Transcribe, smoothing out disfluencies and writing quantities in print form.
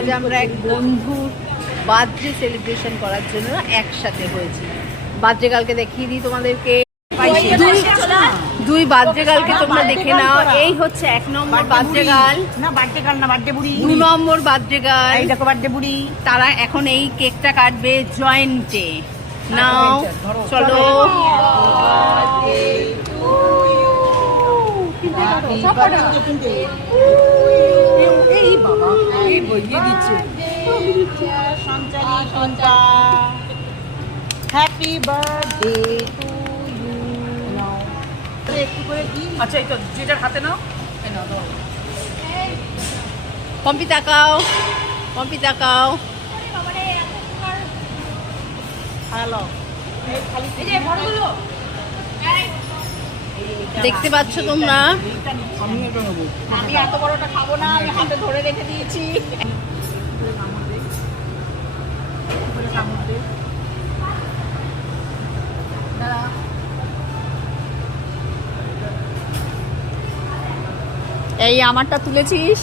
আজ আমরা এক বন্ধুর বার্থডে সেলিব্রেশন করার জন্য একসাথে হয়েছি। বার্থডে কালকে দেখিয়ে দিই তোমাদেরকে, দুই বার্থডে গার্লকে তোমরা দেখে নাও। এই হচ্ছে 1 নম্বর বার্থডে গার্ল, না বার্থডে গার্ল না, বার্থডে বুড়ি। 2 নম্বর বার্থডে গার্ল, এই দেখো বার্থডে বুড়ি। তারা এখন এই কেকটা কাটবে জয়েন্টে। নাও চলো। এই বাবা এই বইয়ে দিচ্ছে সঞ্চারি সঞ্চা। Happy birthday to you. নাও একটু করে দিই। আচ্ছা এই তো যেটার হাতে নাও, এই নাও দাও। পম্পি তাকাও, পম্পি তাকাও। হ্যালো দেখতে পাচ্ছ তোমরা? আমি এত বড়টা খাবো না, আমি হাতে ধরে রেখে দিয়েছি। এই আমারটা তুলেছিস?